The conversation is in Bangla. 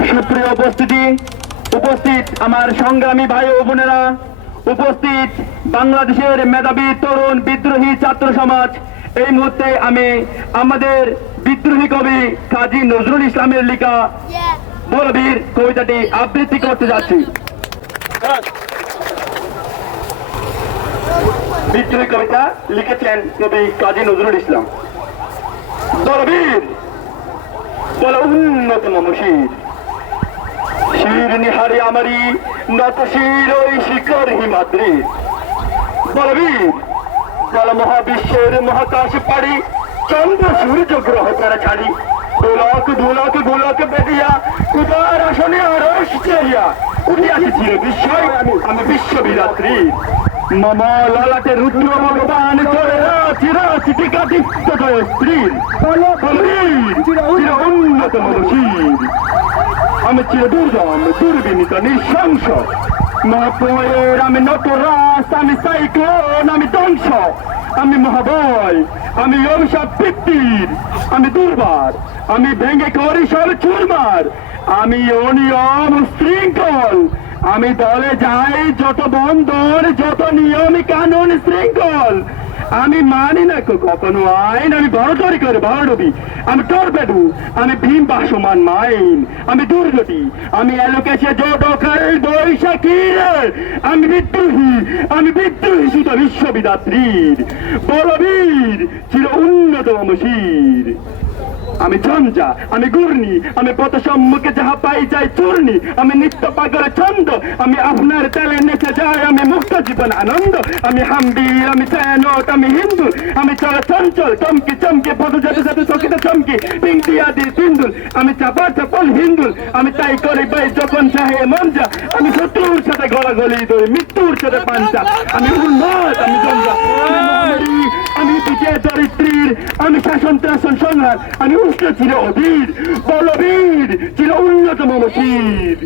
সুপ্রিয় উপস্থিতি, উপস্থিত আমার সংগ্রামী ভাই ও বোনেরা, উপস্থিত বাংলাদেশের মেধাবী তরুণ বিদ্রোহী ছাত্র সমাজ, এই মুহূর্তে আমি আমাদের বিদ্রোহী কবি কাজী নজরুল ইসলামের লেখা বলবীর কবিতাটি আবৃত্তি করতে যাচ্ছি। বিদ্রোহী কবিতা লিখেছেন কবি কাজী নজরুল ইসলাম। বলবীর বল উন্নত মমশির, শির নিহারে আমারি নত শির ওই শিখর হিমাদ্রি। বলবীর বল মহাবিশ্বের মহাকাশ পাড়ি, চন্দ্র সূর্য গ্রহ তারা ছাড়ি, দোলক দোলক গোলক বেদিয়া উদার আসনে আরশ চেরিয়া উঠিয়াছে চির বিস্ময় আমি বিশ্ববিরাত্রী। মম ললাটে রুদ্র ভগবান চলে রাচি রাচি টিকা দীপ্ত জয় স্ত্রীর। বলবীর চির উন্নত মমশির, আমি চির দুর্দম দুর্বিনীত নৃশংস, মহাপ্রয়ের আমি নটরাস, আমি সাইক্লোন, আমি ধ্বংস, আমি মহাবয়, আমি অভিশাপ বৃত্তির, আমি দুর্বার, আমি ভেঙে করি সব চুরমার, আমি অনিয়ম শৃঙ্খল, আমি দলে যাই যত বন্ধন যত নিয়ম কানুন শৃঙ্খল, আমি মানি না কখনো আইন, আমি বড়তরি করে বড়ডুবি, আমি টর্পেডো, আমি ভীম বাসমান মাইন, আমি দুর্গতি, আমি এলোকেশে জোটকাল বৈশাখীর, আমি বিদ্রোহী সুত বিশ্ববিদাত্রীর। বলবীর চির উন্নত মমশির, আমি ঝঞ্ঝা, আমি ঘূর্ণি, আমি পথ সম্মুখে যাহা পাই যাই চূর্ণি, আমি নিত্য পাগল ছন্দ, আমি আপনার তেলে নেচে যাই, আমি মুক্ত জীবন আনন্দ, আমি হাম্বির, আমি ছায়ানট, আমি হিন্দু, আমি চল চঞ্চল চমকি চমকি পথ যেতে যেতে চকিত চমকি পিংটি আদি সিন্দুল, আমি চাপা চাপল হিন্দুল, আমি তাই করি বাই যখন চাহে মঞ্জা, আমি শত্রুর সাথে গলাগলি ধরি মৃত্যুর সাথে পাঞ্চা, আমি উন্মাদ, আমি ঝঞ্ঝা, আমি বিজয় চরিত্রীর, আমি শাসন ত্রাসন সংহার, আমি উষ্ণ চির অধীর। বলবীর চির উন্নত মমশির।